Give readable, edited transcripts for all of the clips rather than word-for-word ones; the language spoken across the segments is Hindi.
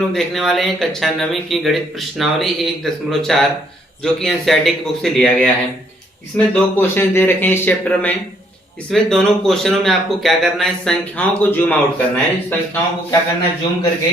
लोग देखने वाले हैं कक्षा 9वीं की गणित प्रश्नावली 1.4 जो कि एनसीईआरटी की बुक से लिया गया है। इसमें दो क्वेश्चन दे रखे हैं इस चैप्टर में। इसमें दोनों क्वेश्चनों में आपको क्या करना है, संख्याओं को जूम आउट करना है। संख्याओं को क्या करना है, जूम करके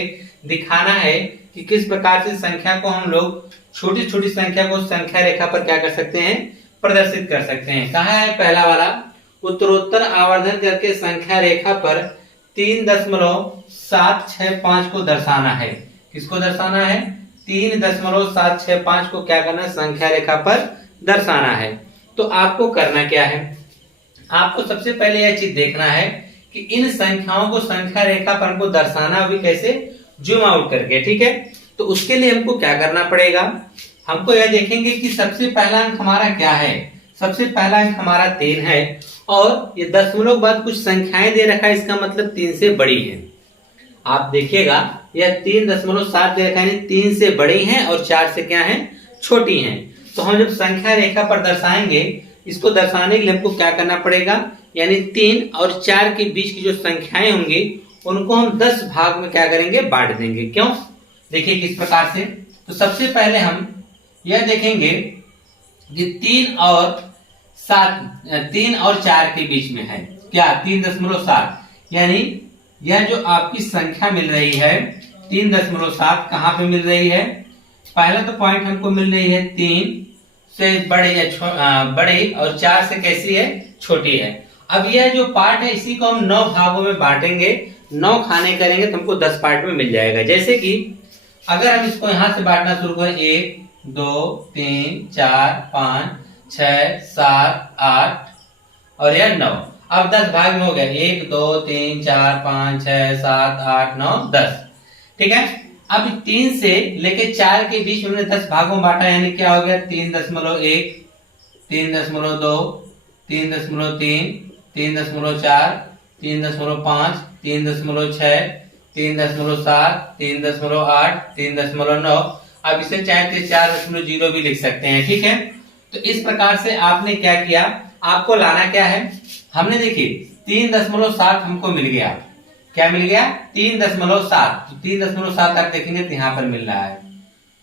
दिखाना है कि किस प्रकार से संख्या को हम लोग छोटी छोटी संख्या को संख्या रेखा पर क्या कर सकते हैं, प्रदर्शित कर सकते हैं। कहा है पहला वाला, उत्तरोत्तर आवर्धन करके संख्या रेखा पर 3.765 को दर्शाना है। किसको दर्शाना है? 3.765 को क्या करना है, संख्या रेखा पर दर्शाना है। तो आपको करना क्या है, आपको सबसे पहले यह चीज देखना है कि इन संख्याओं को संख्या रेखा पर हमको दर्शाना भी कैसे, जूम आउट करके। ठीक है, तो उसके लिए हमको क्या करना पड़ेगा, हमको यह देखेंगे कि सबसे पहला अंक हमारा क्या है। सबसे पहला अंक हमारा 3 है और ये दशमलव बाद कुछ संख्याएं दे रखा है, इसका मतलब 3 से बड़ी है। आप देखिएगा यह 3.7 दे रखा है, 3 से बड़ी है और 4 से क्या है, छोटी है। तो हम जब संख्या रेखा पर दर्शाएंगे, इसको दर्शाने के लिए हमको क्या करना पड़ेगा, यानी 3 और 4 के बीच की जो संख्याएं होंगी उनको हम 10 भाग में क्या करेंगे, बांट देंगे। क्यों, देखिए किस प्रकार से। तो सबसे पहले हम यह देखेंगे कि 3 और 4 के बीच में है क्या, 3.7, यानी यह जो आपकी संख्या मिल रही है 3.7 कहां पे मिल रही है, पहला तो पॉइंट हमको मिल रही है 3 से बड़े या बड़े और 4 से कैसी है, छोटी है। अब यह जो पार्ट है इसी को हम 9 भागों में बांटेंगे, 9 खाने करेंगे तो हमको 10 पार्ट में मिल जाएगा। जैसे कि अगर हम इसको यहां से बांटना शुरू करें, 1 2 3 4 5 6 7 8 और यह 9, अब 10 भाग में हो गया, 1 2 3 4 5 6 7 8 9 10। ठीक है, अब 3 से लेके 4 के बीच में 10 भागों में बांटा, यानी क्या हो गया, 3.1 3.2 3.3 3.4 3.5 3.6 3.7 3.8 3.9। अब इसे चाहे तो 4.0 भी लिख सकते हैं। ठीक है, तो इस प्रकार से आपने क्या किया, आपको लाना क्या है, हमने देखिए 3.7 हमको मिल गया, क्या मिल गया, 3.7। तो 3.7 आप देखेंगे तो यहां पर मिल रहा है।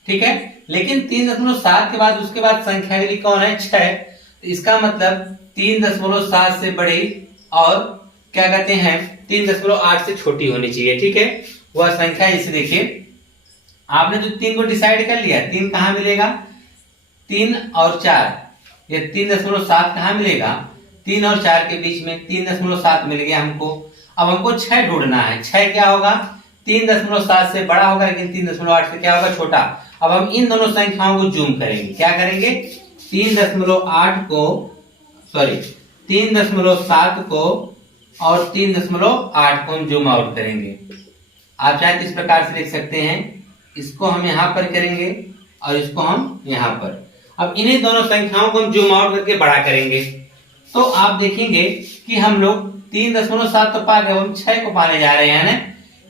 ठीक है, लेकिन 3.7 के बाद उसके बाद संख्या अगली कौन है, 6। तो इसका मतलब 3.7 से बड़ी और क्या कहते हैं 3.8 से छोटी होनी चाहिए। ठीक है, वह संख्या इसे देखिए, आपने जो 3 को डिसाइड कर लिया, 3 कहां मिलेगा, 3 और 4, ये 3.7 कहां मिलेगा, 3 और 4 के बीच में 3.7 मिल गया हमको। अब हमको 6 ढूंढना है, 6 क्या होगा, 3.7 से बड़ा होगा लेकिन 3.8 से क्या होगा, छोटा। अब हम इन दोनों संख्याओं को जूम करेंगे, क्या करेंगे, 3.8 को, सॉरी 3.7 को और 3.8 को हम जूम आउट करेंगे। आप चाहे तो इस प्रकार से लिख सकते हैं, इसको हम यहां पर करेंगे और इसको हम यहां पर। अब इन्हीं दोनों संख्याओं को हम जूम आउट करके बड़ा करेंगे, तो आप देखेंगे कि हम लोग 3.7 तो पा गए, हम 6 को पाने जा रहे हैं ना।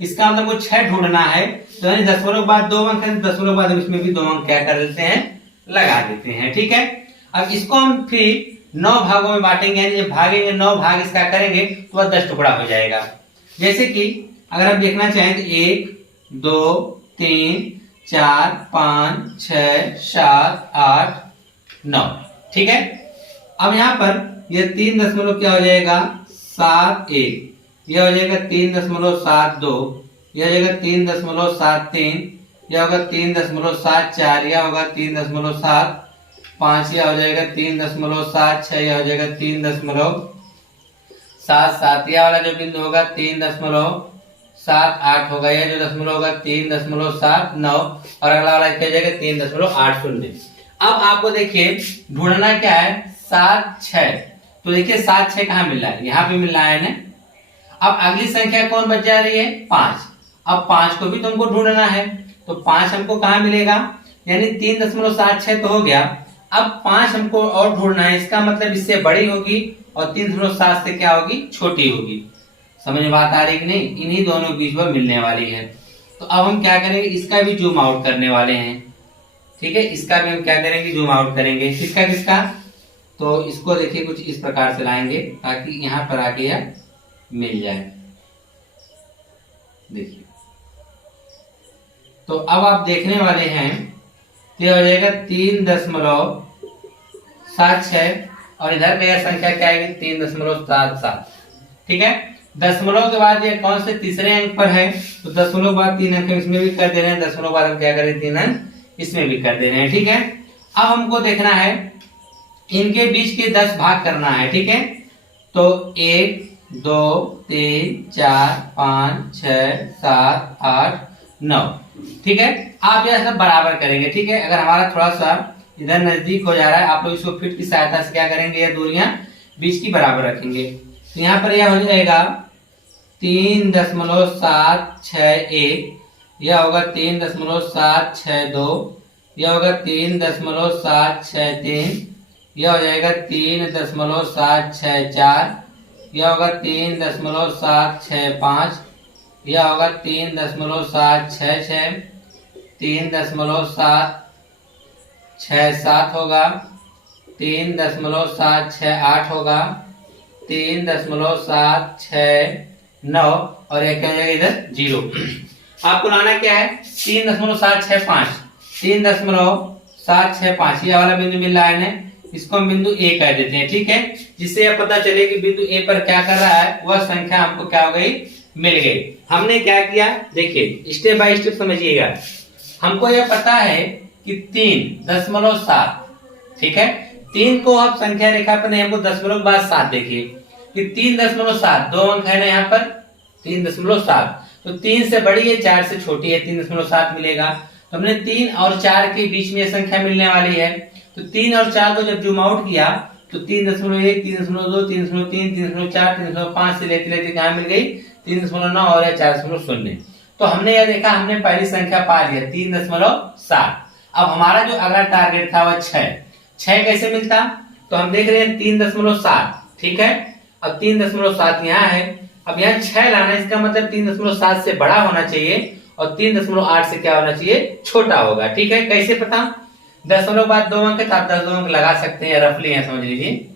इसका मतलब वो 6 ढूंढना है, तो यानी 10 बाद 2 अंक है, 10 बाद हम इसमें भी 2 अंक क्या कर देते हैं, लगा देते हैं। ठीक है, अब इसको हम फिर 9 भागों में बांटेंगे, यानी जब भागेंगे 9 भाग इसका करेंगे तो वह 10 टुकड़ा हो जाएगा। जैसे कि अगर आप देखना चाहें तो 1 2 3 4 5 6 7 8 9। ठीक है, अब यहां पर यह 3 दशमलव क्या हो जाएगा, 7 यह हो जाएगा 3.72, यह हो जाएगा 3.73, यह होगा 3.74, यह होगा 3.75, यह हो जाएगा 3.76, यह हो जाएगा 3.77, यह वाला जो बिंदु होगा 3.78 होगा, यह जो दशमलव होगा 3.79 और अगला वाला क्या हो जाएगा 3.80। अब आपको देखिए ढूंढना क्या है, 7 6। तो देखिए 7 6 कहां मिल रहा है, यहां पे मिल रहा है ना। अब अगली संख्या कौन बच जा रही है, 5। अब 5 को भी तुमको ढूंढना है, तो 5 हमको कहां मिलेगा, यानी 3.76 तो हो गया। अब 5 हमको और ढूंढना है, इसका मतलब इससे बड़ी होगी और 3.7 से क्या होगी, छोटी होगी। समझ में बात आ रही कि नहीं, इन्हीं दोनों बीच में मिलने वाली है। तो अब हम क्या करेंगे, इसका भी जूम आउट करने वाले हैं। ठीक है, इसका भी हम क्या करेंगे, जूम आउट करेंगे। किसका किसका, तो इसको देखिए कुछ इस प्रकार से लाएंगे ताकि यहां पर आके यह मिल जाए। देखिए तो अब आप देखने वाले हैं कि हो जाएगा 3.76 और इधर मेरा संख्या क्या आएगी 3.77। ठीक है, दशमलव के बाद ये कौन से तीसरे अंक पर है, तो दशमलव के बाद 3 अंक इसमें भी कर दे रहे हैं, दशमलव के बाद हम क्या करें 3 अंक इसमें भी कर दे रहे हैं। ठीक है, अब हमको देखना है इनके बीच के 10 भाग करना है। ठीक है, तो 1 2 3 4 5 6 7 8 9। ठीक है, आप यह सब बराबर करेंगे। ठीक है, अगर हमारा थोड़ा सा इधर नजदीक हो जा रहा है, आप लोग इसको फीट की सहायता से क्या करेंगे, ये दूरियां बीच की बराबर रखेंगे। तो यहाँ पर यह हो जाएगा 3.761, यह होगा 3.762, यह होगा 3.763, यह हो जाएगा 3.764, यह होगा 3.765, यह होगा 3.766, 3.767 होगा, 3.768 होगा, 3.769 और एक क्या हो जाएगा इधर 0। आपको लाना क्या है 3.765, 3.765 ये वाला बिंदु मिल रहा है ना, इसको हम बिंदु ए कह देते हैं। ठीक है, जिससे यह पता चले कि बिंदु ए पर क्या कर रहा है, वह संख्या हमको क्या हो गई, मिल गई। हमने क्या किया देखिए, स्टेप बाय स्टेप समझिएगा। हमको यह पता है कि 3.7, ठीक है, 3 को आप संख्या रेखा पर नहीं, हमको दशमलव के बाद 7 देखिए कि 3.7 दो अंक है ना यहाँ पर 3.7, तो 3 से बड़ी है 4 से छोटी है, 3.7 मिलेगा। तो हमने 3 और 4 के बीच में संख्या मिलने वाली है, तो 3 और 4 को जब जूम आउट किया तो 3.1 3.2 3.3 3.4 3.5 से लेते लेते कहाँ मिल गई 3.9 और 4.0। तो हमने यह देखा, हमने पहली संख्या पा लिया 3.7। अब हमारा जो अगला टारगेट था वह 6 कैसे मिलता, तो हम देख रहे हैं 3.7। ठीक है, अब 3.7 यहाँ है, अब यहाँ 6 लाना, इसका मतलब 3.7 से बड़ा होना चाहिए और 3.8 से क्या होना चाहिए, छोटा होगा। ठीक है, कैसे पता, दशमलव बाद 2 अंक है तो आप 10 2 अंक लगा सकते हैं, रफली है समझ लीजिए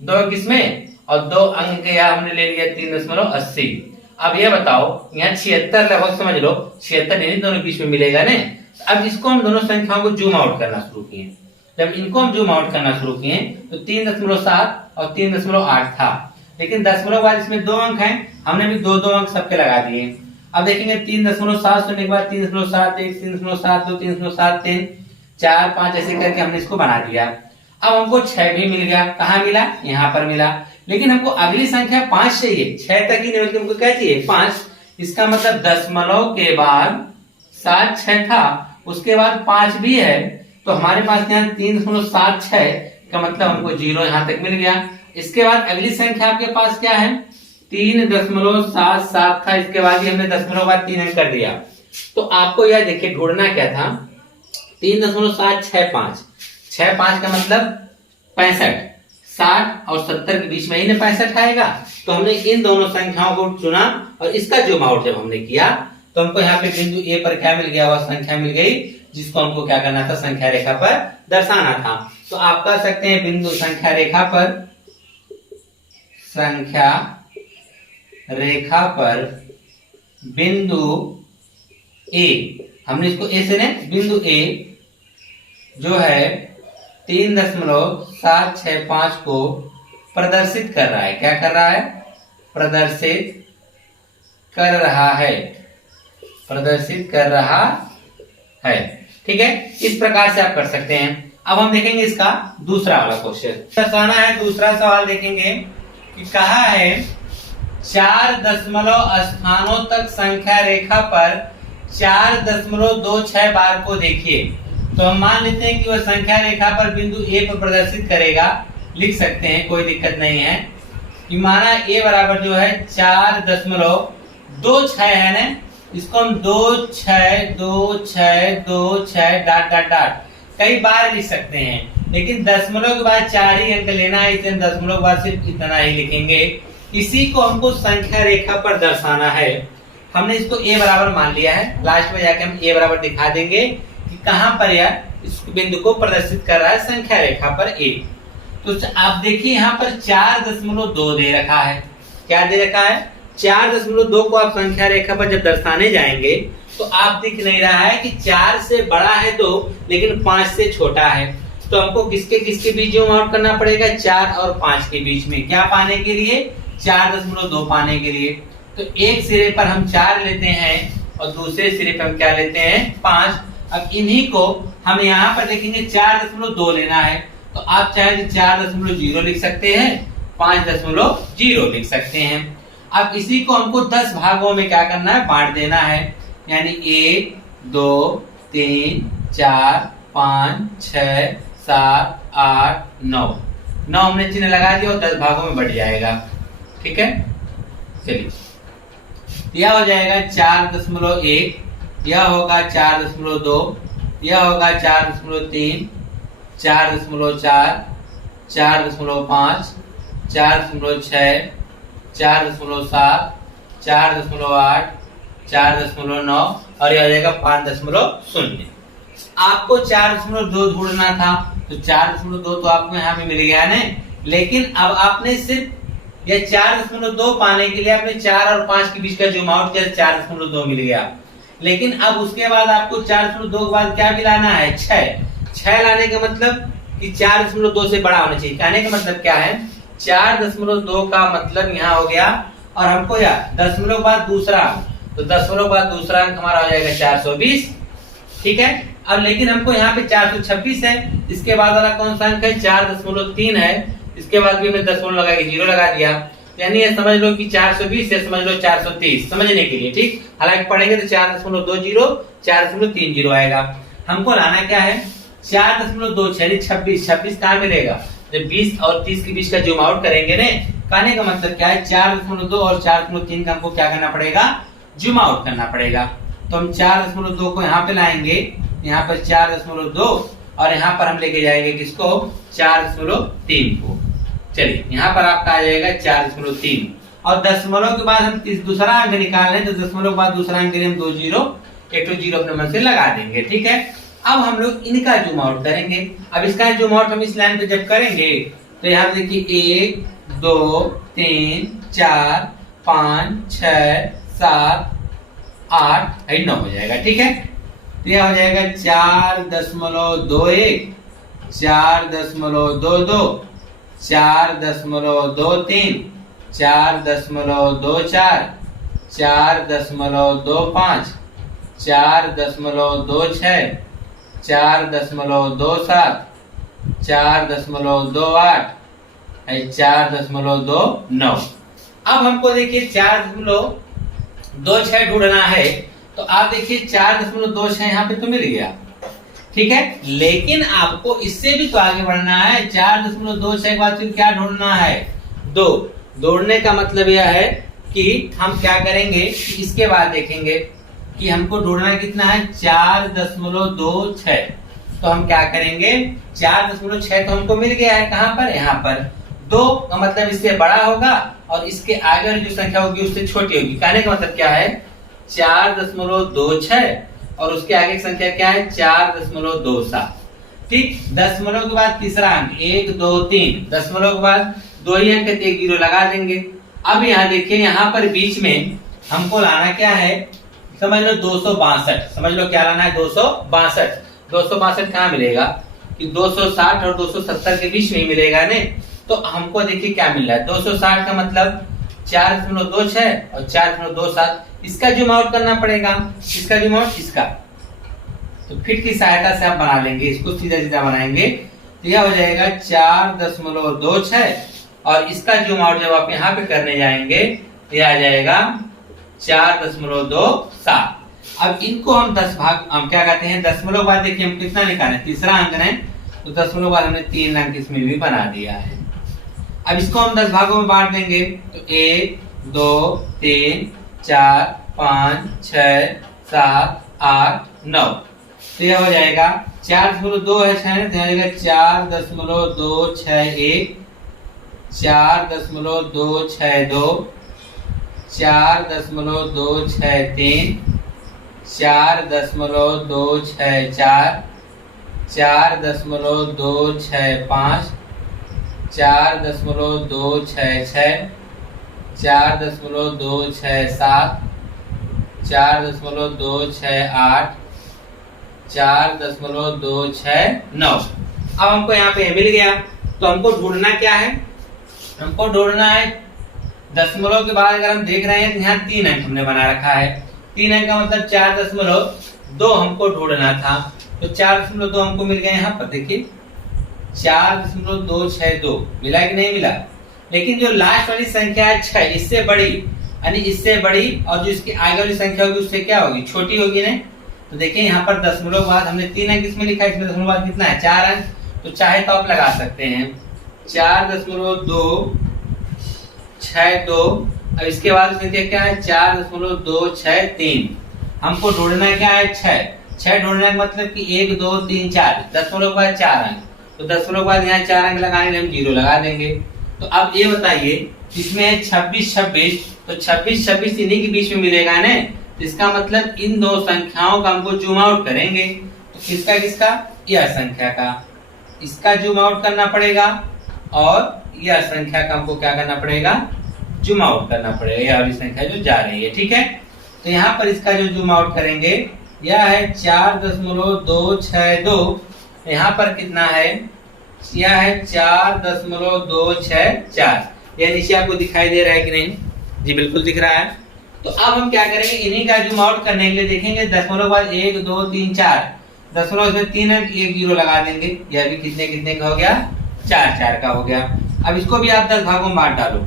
2 अंक इसमें और 2 अंक यहाँ हमने ले लिया 3.80। अब ये बताओ यहाँ 76 लगभग समझ लो, 76 नहीं दोनों बीच में मिलेगा ना। अब इसको हम दोनों संख्याओं को जूम आउट करना शुरू किए, जब इनको हम जूम आउट करना शुरू किए तो 3.7 और 3.8 था, लेकिन दशमलव बाद इसमें 2 अंक हैं, हमने भी 2 अंक सबके लगा दिए। अब देखेंगे 3.7 सुनने के बाद 3.71 3.72 3.73 4 5 ऐसे करके हमने इसको बना दिया। अब हमको 6 भी मिल गया, कहाँ मिला, यहाँ पर मिला, लेकिन हमको अगली संख्या 5 चाहिए, 6 तक ही नहीं बल्कि हमको क्या चाहिए 5। इसका मतलब दशमलव के बाद 7 6 था, उसके बाद 5 भी है, तो हमारे पास यहाँ 3.76 का मतलब हमको 0 यहाँ तक मिल गया। इसके बाद अगली संख्या आपके पास क्या है 3.77 था, इसके बाद ही हमने दशमलव बाद 3 अंक कर दिया। तो आपको यह देखिए ढूंढना क्या था 3.765, 65 का मतलब 65, 60 और 70 के बीच में ही 65 आएगा। तो हमने इन दोनों संख्याओं को चुना और इसका जूम आउट जब हमने किया तो हमको यहाँ पे बिंदु ए पर क्या मिल गया, वह संख्या मिल गई जिसको हमको क्या करना था, संख्या रेखा पर दर्शाना था। तो आप कह सकते हैं बिंदु संख्या रेखा पर, संख्या रेखा पर बिंदु ए, हमने इसको ए से ने, बिंदु ए जो है 3.765 को प्रदर्शित कर रहा है। क्या कर रहा है, प्रदर्शित कर रहा है, प्रदर्शित कर रहा है। ठीक है, इस प्रकार से आप कर सकते हैं। अब हम देखेंगे इसका दूसरा वाला क्वेश्चन दर्शाना है। दूसरा सवाल देखेंगे कि कहा है 4 दशमलव स्थानों तक संख्या रेखा पर 4.26 बार को देखिए। तो हम मान लेते हैं कि वह संख्या रेखा पर बिंदु ए पर प्रदर्शित करेगा, लिख सकते हैं, कोई दिक्कत नहीं है। कि माना ए बराबर जो है 4.26 है ना, इसको हम 2 6 2 6 2 6 डॉट डॉट डॉट कई बार लिख सकते हैं, लेकिन दशमलव के बाद 4 ही अंक लेना है, इसलिए दशमलव के बाद सिर्फ इतना ही लिखेंगे। इसी को हमको संख्या रेखा पर दर्शाना है। हमने इसको ए बराबर मान लिया है, लास्ट में जाके हम ए बराबर दिखा देंगे कि कहां पर यह इस बिंदु को प्रदर्शित कर रहा है संख्या रेखा पर ए। तो आप देखिए यहाँ पर 4.2 दे रखा है। क्या दे रखा है, 4.2 को आप संख्या रेखा पर जब दर्शाने जाएंगे तो आप दिख नहीं रहा है कि 4 से बड़ा है 2 लेकिन 5 से छोटा है। तो हमको किसके किसके बीच जूम आउट करना पड़ेगा, 4 और 5 के बीच में। क्या पाने के लिए, 4.2 पाने के लिए। तो एक सिरे पर हम 4 लेते हैं और दूसरे सिरे पर हम क्या लेते हैं, 5। अब इन्हीं को हम यहाँ पर देखेंगे 4.2 लेना है, तो आप चाहे तो 4.0 लिख सकते हैं, 5.0 लिख सकते हैं। अब इसी को हमको 10 भागों में क्या करना है, बांट देना है। यानी 1 2 3 4 5 6 7 8 9 हमने चिन्ह लगा दिया और 10 भागों में बढ़ जाएगा। ठीक है, चलिए यह हो जाएगा 4.1, यह होगा 4.2, यह होगा 4.3, 4.4, 4.5, 4.6, 4.7, 4.8, 4.9 और यह हो जाएगा 5.0। आपको 4.2 ढूंढना था, तो 4.2 तो आपको यहाँ पे मिल गया ना। लेकिन अब आपने सिर्फ यह 4.2 पाने के लिए आपने 4 और 5 के बीच का जूम आउट किया, 4.2 मिल गया। लेकिन अब उसके बाद आपको 4.2 के बाद क्या मिलाना है, 6 लाने का मतलब कि 4.2 से बड़ा होना चाहिए। कहने का मतलब क्या है, 4.2 का मतलब यहाँ हो गया और हमको यार दशमलव बाद दूसरा, तो दशमलव बाद दूसरा अंक हमारा हो जाएगा 420। ठीक है, अब लेकिन हमको यहाँ पे 426 है, इसके बाद वाला कौन सा अंक है, 4.3 है, इसके बाद भी मैं दशमलव लगा के 0 लगा दिया। यानी ये समझ लो कि 420 से समझ लो 430 समझने के लिए। ठीक, हालांकि पढ़ेंगे तो 4.20 4.30 आएगा। हमको लाना क्या है, 4.26 यानी 26 कहाँ मिलेगा, जब 20 और 30 के बीच का जूम आउट करेंगे ने। कहने का मतलब क्या है, 4.2 और 4.3 का हमको क्या करना पड़ेगा, जूम आउट करना पड़ेगा। तो हम 4.2 को यहाँ पे लाएंगे, यहाँ पर 4.2 और यहाँ पर हम लेके जाएंगे किसको, 4.3 को। चलिए यहाँ पर आपका आ जाएगा 4.3 और दशमलव के बाद हम दूसरा अंक निकाल रहे हैं, तो दशमलव के बाद दूसरा अंक के लिए हम 2 0 एक तो 0 अपने मन से लगा देंगे। ठीक है, अब हम लोग इनका जूम आउट करेंगे। अब इसका जूम आउट हम इस लाइन पे जब करेंगे तो यहाँ देखिए 1 2 3 4 5 6 7 8 9 हो जाएगा। ठीक है, तो यह हो जाएगा 4.21 4.22 4.23 4.24 4.25 4.26 4.27 4.28 4.29। अब हमको देखिए 4.26 ढूंढना है, तो आप देखिए 4.26 यहाँ पे तो मिल गया। ठीक है, लेकिन आपको इससे भी तो आगे बढ़ना है। 4.26 के बाद फिर क्या ढूंढना है, 2। ढूंढने का मतलब यह है कि हम क्या करेंगे, इसके बाद देखेंगे कि हमको ढूंढना कितना है, 4.26। तो हम क्या करेंगे, 4.6 तो हमको मिल गया है, कहां पर, यहाँ पर। 2 का मतलब इससे बड़ा होगा और इसके आगे जो संख्या होगी उससे छोटी होगी। कहने का मतलब क्या है, 4.26 और उसके आगे की संख्या क्या है, 4.27। ठीक, दशमलव के बाद तीसरा अंक 1 2 3, दशमलव के बाद 2 ही अंक 1 0 लगा देंगे। अब यहाँ देखिए, यहाँ पर बीच में हमको लाना क्या है, समझ लो 262। समझ लो क्या लाना है, 262। 262 कहाँ मिलेगा कि 260 और 270 के बीच में मिलेगा ने। तो हमको देखिए क्या मिल रहा है, 260 का मतलब 4.26 और 4.27। इसका जूम आउट करना पड़ेगा, इसका जूम आउट, इसका तो फिट की सहायता से आप बना लेंगे, इसको सीधा सीधा बनाएंगे तो यह हो जाएगा 4.26 और इसका जूम आउट जब आप यहाँ पे करने जाएंगे तो यह आ जाएगा 4.27। अब इनको हम 10 भाग, हम क्या कहते हैं, दशमलव बाद देखिए हम कितना निकाले, तीसरा अंक है, तो दशमलव बाद हमने 3 अंक इसमें भी बना दिया है। अब इसको हम 10 भागों में बांट देंगे, तो 1 2 3 4 5 6 7 8 9। तो यह हो जाएगा 4.2 है, 6 तो हो जाएगा 4.261 4.262 4.263 4.264 4.265 4.266 4.267 4.268, 4.269। अब हमको यहाँ पे मिल गया, तो हमको ढूंढना क्या है, हमको ढूंढना है दशमलव के बाद अगर हम देख रहे हैं तो यहाँ 3 अंक हमने बना रखा है, 3 अंक का मतलब 4.2 हमको ढूंढना था। तो 4.2 हमको मिल गया यहाँ पर, देखिए 4.262 मिला कि नहीं मिला। लेकिन जो लास्ट वाली संख्या है 6, इससे बड़ी, यानी इससे बड़ी, और जो इसकी आगे वाली संख्या होगी उससे क्या होगी, छोटी होगी ना। तो देखिए यहाँ पर दशमलव बाद हमने 3 अंक इसमें लिखा है, इसमें दशमलव बाद कितना है, 4 अंक। तो चाहे तो आप लगा सकते हैं 4.262। अब इसके बाद संख्या क्या है, 4.263। हमको ढूंढना क्या है, 6 ढूंढने का मतलब कि 1 2 3 4, दशमलव के बाद 4 अंक। तो दशमलव के बाद यहाँ 4 अंक लगाने हम 0 लगा देंगे। तो अब ये बताइए, इसमें है 26 26, तो 26 26 इन्हीं के बीच में मिलेगा ना। तो इसका मतलब इन दो संख्याओं का हमको जूम आउट करेंगे। तो किसका किसका, यह संख्या का, इसका जूम आउट करना पड़ेगा, और यह संख्या का हमको क्या करना पड़ेगा, जूम आउट करना पड़ेगा, यह वाली संख्या जो जा रही है, ठीक है। तो यहाँ पर इसका जो जूम आउट करेंगे यह है 4.262। यहाँ पर कितना है, यह है 4.264। यह नीचे आपको दिखाई दे रहा है कि नहीं, जी बिल्कुल दिख रहा है। तो अब हम क्या करेंगे, इन्हीं का जूम आउट करने के लिए देखेंगे दशमलव बाद 1 2 3 4, दशमलव में 3 अंक 1 0 लगा देंगे। यह भी कितने कितने का हो गया, 4 4 का हो गया। अब इसको भी आप 10 भागों में बांट डालो,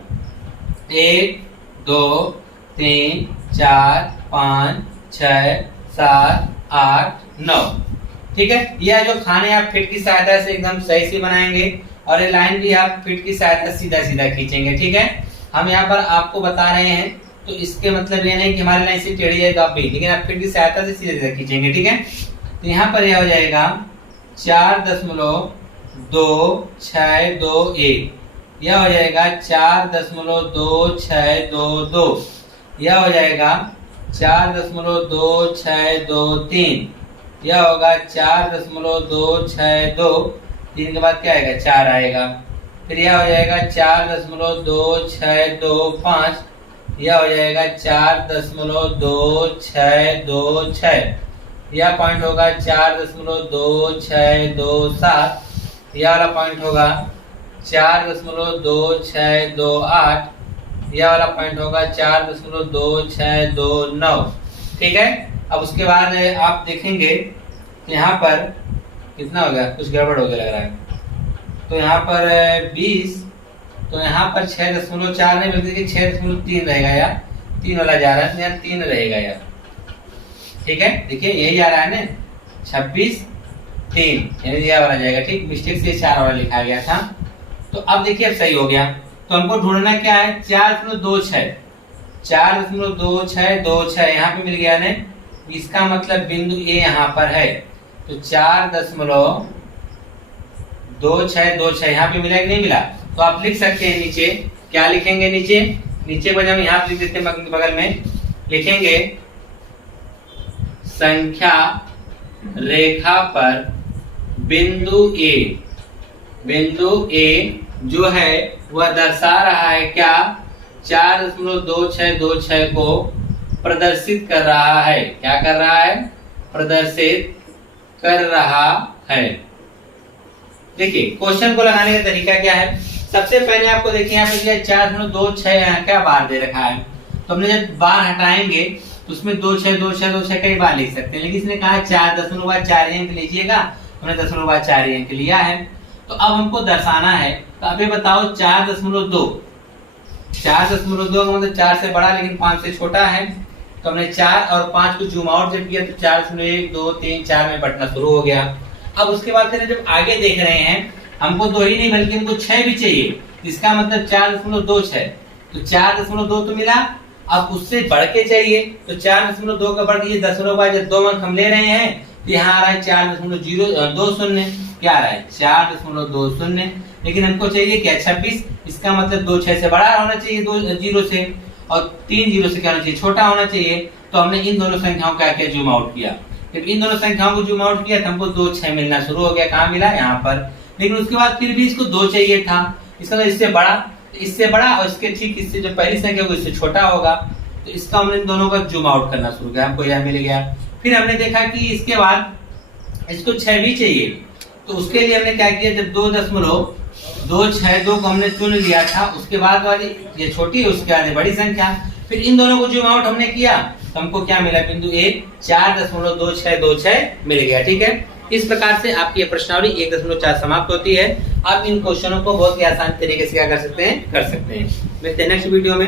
1 2 3 4 5 6 7 8 9, ठीक है। यह जो खाने आप फिट की सहायता से एकदम सही से बनाएंगे, और ये लाइन भी आप फिट की सहायता से सीधा सीधा खींचेंगे, ठीक है। हम यहाँ पर आपको बता रहे हैं, तो इसके मतलब ये नहीं कि हमारी लाइन से टेढ़ी जाए तो आप भी, लेकिन आप फिट की सहायता से सीधा सीधा खींचेंगे, ठीक है। तो यहाँ पर यह हो जाएगा 4.261, यह हो जाएगा 4.2622, यह हो जाएगा 4.2623, यह होगा 4.2623, 3 के बाद क्या आएगा, 4 आएगा। फिर यह हो जाएगा 4.2625, यह हो जाएगा 4.2626, यह पॉइंट होगा 4.2627, यह वाला पॉइंट होगा 4.2628, यह वाला पॉइंट होगा 4.2629, ठीक है। अब उसके बाद आप देखेंगे यहाँ पर कितना हो गया, कुछ गड़बड़ हो गया लग रहा है। तो यहाँ पर 20, तो यहाँ पर 6.4 नहीं बल्कि 6.3 रहेगा, या 3 वाला जा रहा है, तो यहाँ 3 रहेगा यार, ठीक है। देखिए यही आ रहा है ना, 26 3, यानी यह वाला जाएगा, ठीक। मिस्टेक से 4 वाला लिखा गया था। तो अब देखिए अब सही हो गया। तो हमको ढूंढना क्या है, 4.26, 4.2626 यहाँ पे मिल गया ने। इसका मतलब बिंदु ए यहाँ पर है, तो 4.2626 यहाँ पे मिला कि नहीं मिला। तो आप लिख सकते हैं नीचे, क्या लिखेंगे नीचे, नीचे को जब यहाँ लिख देते हैं, बगल में लिखेंगे संख्या रेखा पर बिंदु ए जो है वह दर्शा रहा है क्या, 4.2626 को प्रदर्शित कर रहा है। क्या कर रहा है, प्रदर्शित कर रहा है। देखिए क्वेश्चन को लगाने का तरीका क्या है, सबसे पहले आपको देखिए यहाँ पे 4.26 क्या बार दे रखा है। तो हमने जब बार हटाएंगे तो उसमें 26 कई बार लिख सकते हैं, लेकिन इसने कहा 4.4 अंक लीजिएगा, हमने 4 अंक लिया है। तो अब हमको दर्शाना है, तो अब ये बताओ 4.2 का मतलब 4 से बड़ा लेकिन 5 से छोटा है। तो हमने 4 और 5 को जूम आउट जब किया तो 4.1 2 3 4 में बटना शुरू हो गया। अब उसके बाद फिर जब आगे देख रहे हैं, हमको 2 ही नहीं बल्कि हमको 6 भी चाहिए, इसका मतलब 4.26, तो 4.2 तो मिला। अब उससे बढ़ के चाहिए, तो 4.2 का बढ़ के 2 अंक हम ले रहे हैं, तो यहाँ आ रहा है 4.20, क्या आ रहा है 4.20, लेकिन हमको चाहिए क्या 26, इसका मतलब 2 6 से बड़ा होना चाहिए, 2 0 से, और 3 0 से क्या होना चाहिए, छोटा होना चाहिए। तो हमने इन दोनों संख्याओं का क्या जूम आउट किया, जब इन दोनों संख्याओं को जूम आउट किया तो हमको 2 6 मिलना शुरू हो गया। कहाँ मिला, यहाँ पर। लेकिन उसके बाद फिर भी इसको 2 चाहिए था, इसका मतलब इससे बड़ा और इसके ठीक इससे जो पहली संख्या होगी इससे छोटा होगा। तो इसका हमने इन दोनों का जूम आउट करना शुरू किया, हमको यह मिल गया। फिर हमने देखा कि इसके बाद इसको 6 भी चाहिए, तो उसके लिए हमने क्या किया, जब 2.262 को हमने चुन लिया था, उसके बाद वाली ये छोटी है, उसके बाद बड़ी संख्या, फिर इन दोनों को जूम आउट हमने किया तो हमको क्या मिला, बिंदु 1 4.2626 मिल गया। ठीक है, इस प्रकार से आपकी प्रश्नावली 1.4 समाप्त होती है। आप इन क्वेश्चनों को बहुत ही आसान तरीके से क्या कर सकते हैं, कर सकते हैं। मिलते हैं नेक्स्ट वीडियो में।